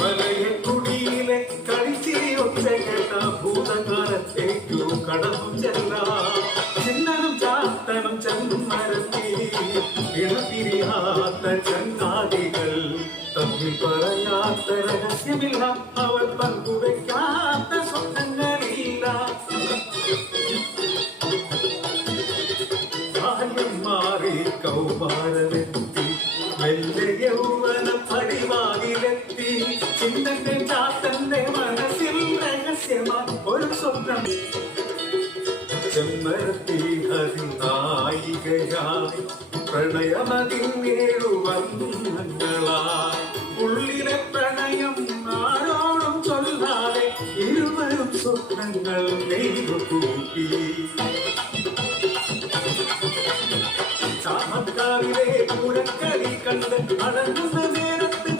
മലയക്കുടിയിലെ കളിച്ചിരി ഒച്ച കേട്ട ഭൂതകാലത്തേക്കു കടന്നു ചെല്ലാം. ചിന്നനും ചാത്തനും ചെമ്മരത്തി ഇണപിരിയാത്ത ചങ്ങാതികൾ തമ്മിൽ പറയാത്ത രഹസ്യമില്ല, അവർ പങ്കുവെക്കാത്ത സ്വപ്നങ്ങളില്ല. ബാല്യം മാറി കൗമാരമെത്തി, മെല്ലെ യൗവന പടിവാതിലെത്തി. ചിന്തന്റെ ചാത്തന്റെ മനസ്സിൽ രഹസ്യമായി ഒരു സ്വപ്നം. ചെമ്മരത്തി ഹരിനായികയായി പ്രണയമതിന്നേഴു വർണ്ണങ്ങളായി. ഉള്ളിലെ പ്രണയം ആരോടും ചൊല്ലാതെ ഇരുവരും സ്വപ്നങ്ങൾ നെയ്തുകൂട്ടി. ചാമക്കാവിലെ പൂരക്കളി കണ്ട് അടങ്ങുന്ന നേരത്ത്